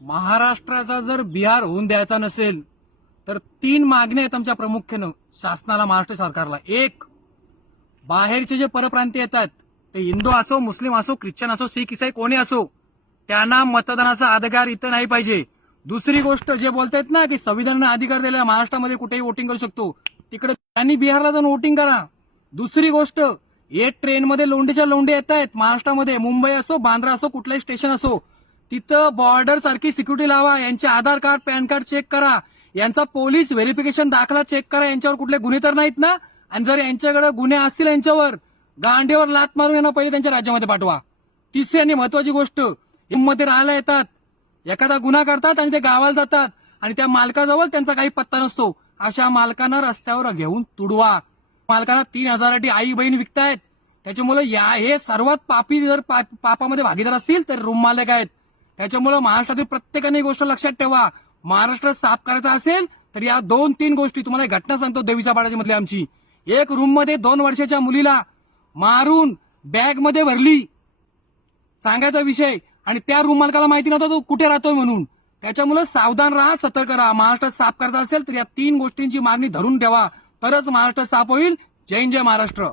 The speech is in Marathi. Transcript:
महाराष्ट्राचा जर बिहार होऊन द्यायचा नसेल तर 3 मागण्या आहेत आमच्या प्रामुख्यानं शासनाला, महाराष्ट्र सरकारला. एक, बाहेरचे जे परप्रांतीय येतात ते हिंदू असो, मुस्लिम असो, ख्रिश्चन असो, शीख इसाई कोणी असो, त्यांना मतदानाचा अधिकार इथं नाही पाहिजे. दुसरी गोष्ट, जे बोलतायत ना की संविधानाने अधिकार दिलेला महाराष्ट्रामध्ये कुठेही वोटिंग करू शकतो, तिकडे त्यांनी बिहारला जाऊन वोटिंग करा. दुसरी गोष्ट, हे ट्रेनमध्ये लोंढेच्या लोंढे येत आहेत महाराष्ट्रामध्ये, मुंबई असो, बांद्रा असो, कुठलंही स्टेशन असो, तिथं बॉर्डर सारखी सिक्युरिटी लावा. यांचे आधार कार्ड, पॅन कार्ड चेक करा, यांचा पोलीस व्हेरिफिकेशन दाखला चेक करा, यांच्यावर कुठले गुन्हे तर नाहीत ना. आणि जर यांच्याकडे गुन्हे असतील यांच्यावर गांडीवर लात मारून यांना पहिले त्यांच्या राज्यामध्ये पाठवा. तिसरी आणि महत्वाची गोष्ट, मध्ये राहायला येतात, एखादा गुन्हा करतात आणि ते गावाला जातात आणि त्या मालकाजवळ त्यांचा काही पत्ता नसतो, अशा मालकांना रस्त्यावर घेऊन तुडवा. मालकांना 3,000 आई बहीण विकतायत. त्याच्यामुळे हे सर्वात पापी जर पापामध्ये भागीदार असतील तर रूम मालक आहेत. त्याच्यामुळे महाराष्ट्रातील प्रत्येकाने गोष्ट लक्षात ठेवा, महाराष्ट्र साफ करायचा असेल तर या 2-3 गोष्टी, तुम्हाला एक घटना सांगतो देवीच्या पाड्याची मधली आमची. एक रूम मध्ये 2 वर्षाच्या मुलीला मारून बॅग मध्ये भरली, सांगायचा विषय, आणि त्या रूम मालकाला माहिती नव्हतं तो कुठे राहतोय म्हणून. त्याच्यामुळे सावधान राहा, सतर्क राहा. महाराष्ट्र साफ करायचा असेल तर या 3 गोष्टींची मागणी धरून ठेवा, तरच महाराष्ट्र साफ होईल. जय हिंद, जय महाराष्ट्र.